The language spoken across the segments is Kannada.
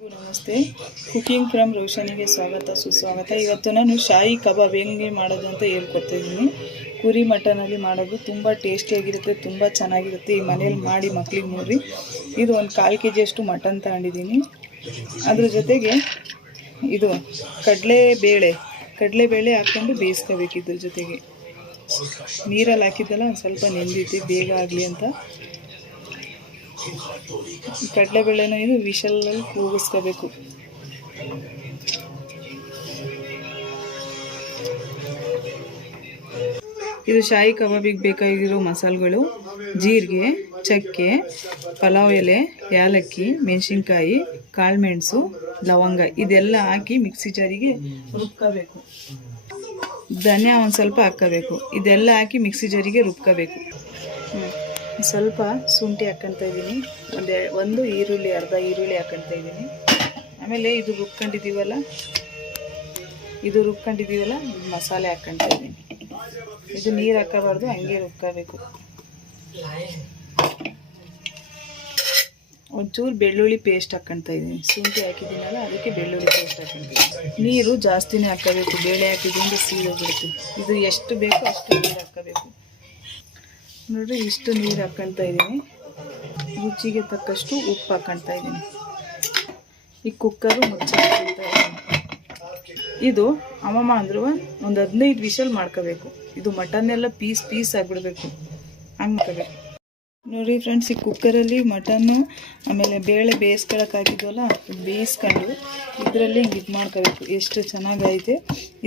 ನಮಸ್ತೆ, ಕುಕಿಂಗ್ ಫ್ರಮ್ ರೋಷನಿಗೆ ಸ್ವಾಗತ ಸುಸ್ವಾಗತ. ಇವತ್ತು ನಾನು ಶಾಯಿ ಕಬಾಬ್ ಹೆಂಗೆ ಮಾಡೋದು ಅಂತ ಹೇಳ್ಕೊಡ್ತಾ ಇದ್ದೀನಿ. ಕುರಿ ಮಟನಲ್ಲಿ ಮಾಡೋದು ತುಂಬ ಟೇಸ್ಟಿಯಾಗಿರುತ್ತೆ, ತುಂಬ ಚೆನ್ನಾಗಿರುತ್ತೆ. ಈ ಮನೇಲಿ ಮಾಡಿ ಮಕ್ಳಿಗೆ ನೋಡ್ರಿ. ಇದು ಒಂದು 1/4 kg ಅಷ್ಟು ಮಟನ್ ತಗೊಂಡಿದ್ದೀನಿ. ಅದ್ರ ಜೊತೆಗೆ ಇದು ಕಡಲೆಬೇಳೆ ಹಾಕ್ಕೊಂಡು ಬೇಯಿಸ್ಕೋಬೇಕು. ಇದ್ರ ಜೊತೆಗೆ ನೀರಲ್ಲಿ ಹಾಕಿದ್ದಲ್ಲ ಒಂದು ಸ್ವಲ್ಪ ನೆಂದಿತ್ತು ಬೇಗ ಆಗಲಿ ಅಂತ. ಕಡಲೆಬೇಳೆನ ಇದು ವಿಷಲಲ್ಲಿ ಕೂಗಿಸ್ಕೋಬೇಕು. ಇದು ಶಾಯಿ ಕಬಾಬಿಗೆ ಬೇಕಾಗಿರೋ ಮಸಾಲೆಗಳು: ಜೀರಿಗೆ, ಚಕ್ಕೆ, ಪಲಾವ್ ಎಲೆ, ಏಲಕ್ಕಿ, ಮೆಣಸಿನ್ಕಾಯಿ, ಕಾಳುಮೆಣಸು, ಲವಂಗ ಇದೆಲ್ಲ ಹಾಕಿ ಮಿಕ್ಸಿ ಜಾರಿಗೆ ರುಬ್ಕೋಬೇಕು. ಧನಿಯಾ ಒಂದು ಸ್ವಲ್ಪ ಹಾಕ್ಕೋಬೇಕು. ಇದೆಲ್ಲ ಹಾಕಿ ಮಿಕ್ಸಿ ಜಾರಿಗೆ ರುಬ್ಕೋಬೇಕು. ಸ್ವಲ್ಪ ಶುಂಠಿ ಹಾಕ್ಕೊತಾ ಇದ್ದೀನಿ. ಒಂದು ಈರುಳ್ಳಿ, ಅರ್ಧ ಈರುಳ್ಳಿ ಹಾಕ್ಕೊತಾ ಇದ್ದೀನಿ. ಆಮೇಲೆ ಇದು ರುಬ್ಕೊಂಡಿದ್ದೀವಲ್ಲ ಮಸಾಲೆ ಹಾಕ್ಕೊತಾ ಇದ್ದೀನಿ. ಇದು ನೀರು ಹಾಕೋಬಾರ್ದು, ಹಂಗೆ ರುಬ್ಕೋಬೇಕು. ಒಂಚೂರು ಬೆಳ್ಳುಳ್ಳಿ ಪೇಸ್ಟ್ ಹಾಕ್ಕೊತಾ ಇದ್ದೀನಿ. ಶುಂಠಿ ಹಾಕಿದ್ದೀನಲ್ಲ ಅದಕ್ಕೆ ಬೆಳ್ಳುಳ್ಳಿ ಪೇಸ್ಟ್ ಹಾಕ್ಕೊತೀನಿ. ನೀರು ಜಾಸ್ತಿನೇ ಹಾಕೋಬೇಕು, ಬೇಳೆ ಹಾಕಿದ್ರಿಂದ ಸೀದೋಗ್ಬಿಡುತ್ತೆ. ಇದು ಎಷ್ಟು ಬೇಕೋ ಅಷ್ಟು ನೀರು ಹಾಕ್ಕೋಬೇಕು. ನೋಡಿರಿ, ಇಷ್ಟು ನೀರು ಹಾಕ್ಕೊತಾ ಇದ್ದೀನಿ. ರುಚಿಗೆ ತಕ್ಕಷ್ಟು ಉಪ್ಪು ಹಾಕ್ಕೊತಾ ಇದ್ದೀನಿ. ಈ ಕುಕ್ಕರು ಮುಚ್ಚಾಕ್ಕೊತಾ ಇದ್ದೀನಿ. ಇದು ಅಮ್ಮಮ್ಮ ಅಂದ್ರು ಒಂದು 15 ವಿಷಲ್ ಮಾಡ್ಕೋಬೇಕು. ಇದು ಮಟನ್ನೆಲ್ಲ ಪೀಸ್ ಆಗಿಬಿಡ್ಬೇಕು, ಹಂಗೆ ಮಾಡ್ಕೋಬೇಕು. ನೋಡಿ ಫ್ರೆಂಡ್ಸ್, ಈ ಕುಕ್ಕರಲ್ಲಿ ಮಟನ್ನು ಆಮೇಲೆ ಬೇಳೆ ಬೇಯಿಸ್ಕೊಳಕ್ಕೆ ಹಾಕಿದ್ವಲ್ಲ, ಬೇಯಿಸ್ಕೊಂಡು ಇದರಲ್ಲಿ ಹಿಂಗೆ ಇದು ಮಾಡ್ಕೋಬೇಕು. ಎಷ್ಟು ಚೆನ್ನಾಗೈತೆ.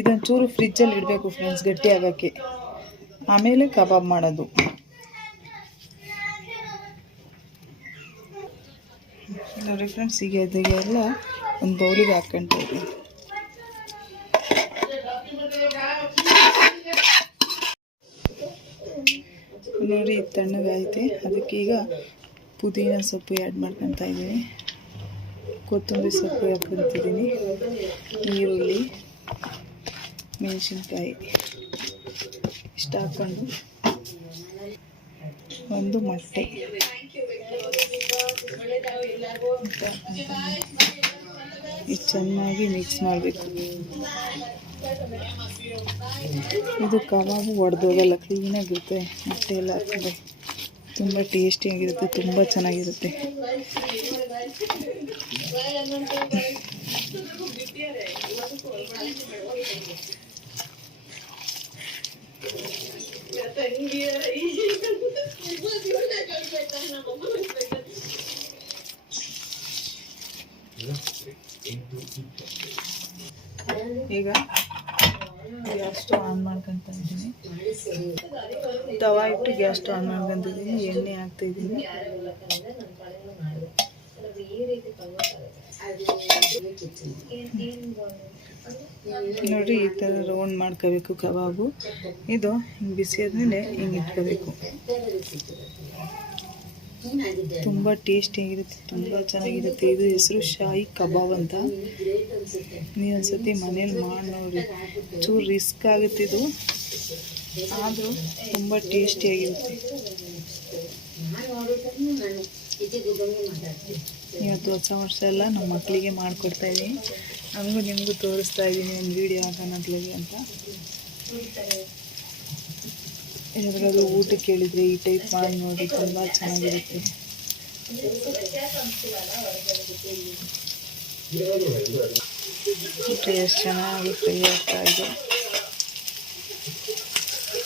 ಇದೊಂಚೂರು ಫ್ರಿಜ್ಜಲ್ಲಿ ಇಡಬೇಕು ಫ್ರೆಂಡ್ಸ್, ಗಟ್ಟಿ ಆಗೋಕ್ಕೆ. ಆಮೇಲೆ ಕಬಾಬ್ ಮಾಡೋದು. ನೋಡಿ ಫ್ರೆಂಡ್ಸ್, ಈಗ ಇದೆಲ್ಲ ಒಂದು ಬೌಲಿಗೆ ಹಾಕ್ಕೊತಾ ಇದ್ದೀನಿ. ನೋಡಿ, ತಣ್ಣಗಾಯ್ತೆ. ಅದಕ್ಕೆ ಈಗ ಪುದೀನ ಸೊಪ್ಪು ಆ್ಯಡ್ ಮಾಡ್ಕೊತಾ ಇದ್ದೀನಿ. ಕೊತ್ತಂಬರಿ ಸೊಪ್ಪು ಹಾಕ್ಕೊತಿದ್ದೀನಿ. ಈರುಳ್ಳಿ, ಮೆಣಸಿನ್ಕಾಯಿ ಇಷ್ಟು ಹಾಕ್ಕೊಂಡು ಒಂದು ಮೊಟ್ಟೆ ಇದು ಚೆನ್ನಾಗಿ ಮಿಕ್ಸ್ ಮಾಡಬೇಕು. ಇದು ಕಬಾಬು ಒಡೆದೋಗಲ್ಲ, ಕ್ಲೀನಾಗಿರುತ್ತೆ. ಮೊಟ್ಟೆ ಎಲ್ಲ ಹಾಕಿದ್ರೆ ತುಂಬ ಟೇಸ್ಟಿಯಾಗಿರುತ್ತೆ, ತುಂಬ ಚೆನ್ನಾಗಿರುತ್ತೆ. ಈಗ ಗ್ಯಾಸ್ ಸ್ಟವ್ ಆನ್ ಮಾಡ್ಕೊತಾ ಇದ್ದೀನಿ. ತವಾ ಇಟ್ಟು ಗ್ಯಾಸ್ ಸ್ಟವ್ ಆನ್ ಮಾಡ್ಕೊತಿದ್ದೀನಿ. ಎಣ್ಣೆ ಹಾಕ್ತಾಯಿದ್ದೀನಿ. ನೋಡಿ, ಈ ಥರ ರೌಂಡ್ ಮಾಡ್ಕೋಬೇಕು ಕಬಾಬು. ಇದು ಹಿಂಗೆ ಬಿಸಿ ಆದಮೇಲೆ ಹಿಂಗೆ ಇಟ್ಕೋಬೇಕು. ತುಂಬ ಟೇಸ್ಟಿಯಾಗಿರುತ್ತೆ, ತುಂಬ ಚೆನ್ನಾಗಿರುತ್ತೆ. ಇದು ಹೆಸರು ಶಾಯಿ ಕಬಾಬ್ ಅಂತ. ನೀವು ಒಂದ್ಸತಿ ಮನೇಲಿ ಮಾಡಿ ನೋಡಿ. ಚೂರು ರಿಸ್ಕ್ ಆಗುತ್ತೆ ಇದು, ಆದರೂ ತುಂಬ ಟೇಸ್ಟಿಯಾಗಿರುತ್ತೆ. ಇವತ್ತು ಹೊಸ ವರ್ಷ ಎಲ್ಲ ನಮ್ಮ ಮಕ್ಕಳಿಗೆ ಮಾಡಿಕೊಡ್ತಾಯಿದ್ದೀನಿ. ನಮಗೂ ನಿಮಗೂ ತೋರಿಸ್ತಾ ಇದ್ದೀನಿ ಒಂದು ವಿಡಿಯೋ ಹಾಕೋಣದ್ಲಾಗೆ ಅಂತ. ಏನಾದರೂ ಊಟಕ್ಕೆ ಕೇಳಿದರೆ ಈ ಟೈಪ್ ಮಾಡಿ ನೋಡಿ, ತುಂಬ ಚೆನ್ನಾಗಿರುತ್ತೆ. ಎಷ್ಟು ಚೆನ್ನಾಗಿ ಫ್ರೈ ಆಗ್ತಾ ಇದೆ.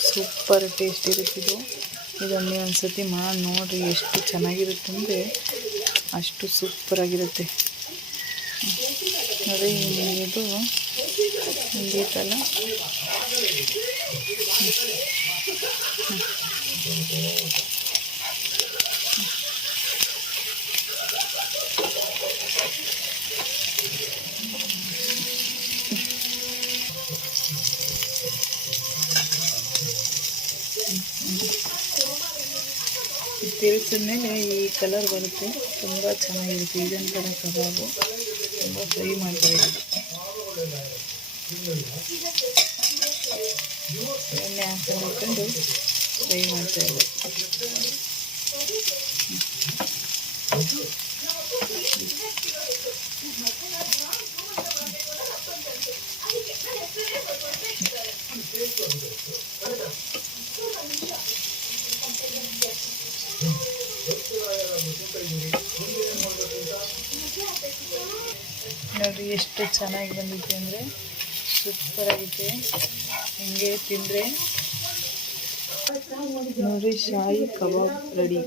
ಸೂಪರ್ ಟೇಸ್ಟ್ ಇರುತ್ತೆ ಇದು. ಇದನ್ನು ಒಂದ್ಸತಿ ಮಾಡಿ ನೋಡಿರಿ, ಎಷ್ಟು ಚೆನ್ನಾಗಿರುತ್ತೆ ಅಂದರೆ ಅಷ್ಟು ಸೂಪರಾಗಿರುತ್ತೆ. ನೋಡಿ, ಇದು ಹಿಂಗೈತಲ್ಲ, ತಿರುಗಿಸಿದ್ಮೇಲೆ ಈ ಕಲರ್ ಬರುತ್ತೆ, ತುಂಬ ಚೆನ್ನಾಗಿರುತ್ತೆ. ಇದೊಂಥರ ಕಬಾಬು, ತುಂಬ ಫ್ರೈ ಮಾಡ್ತಾ ಇದ್ದೀನಿ. ಎಣ್ಣೆ ಹಾಕೊಂಡು ಫ್ರೈ ಮಾಡ್ತಾ ಇದ್ದೀನಿ. ನೋಡಿರಿ ಎಷ್ಟು ಚೆನ್ನಾಗಿ ಬಂದಿದೆ ಅಂದರೆ ಸೂಪರ್ ಆಗೈತೆ. ಹಿಂಗೆ ತಿಂದರೆ ನೋಡಿರಿ ಶಾಯಿ ಕಬಾಬ್ ರೆಡಿ.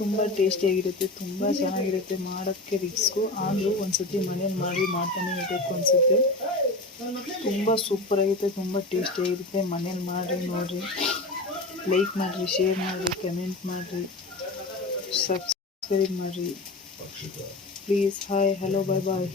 ತುಂಬ ಟೇಸ್ಟಿಯಾಗಿರುತ್ತೆ, ತುಂಬ ಚೆನ್ನಾಗಿರುತ್ತೆ. ಮಾಡೋಕ್ಕೆ ರಿಸ್ಕು ಆದರೂ ಒಂದ್ಸತಿ ಮನೇಲಿ ಮಾಡ್ತಾನೆ ಇರಬೇಕು ಅನಿಸುತ್ತೆ. ತುಂಬ ಸೂಪರಾಗಿರುತ್ತೆ, ತುಂಬ ಟೇಸ್ಟಿಯಾಗಿರುತ್ತೆ. ಮನೇಲಿ ಮಾಡಿರಿ, ನೋಡಿರಿ, ಲೈಕ್ ಮಾಡಿರಿ, ಶೇರ್ ಮಾಡಿರಿ, ಕಮೆಂಟ್ ಮಾಡಿರಿ, ಸಬ್ಸ್ಕ್ರೈಬ್ ಮಾಡಿರಿ please. Hi, hello, bye bye.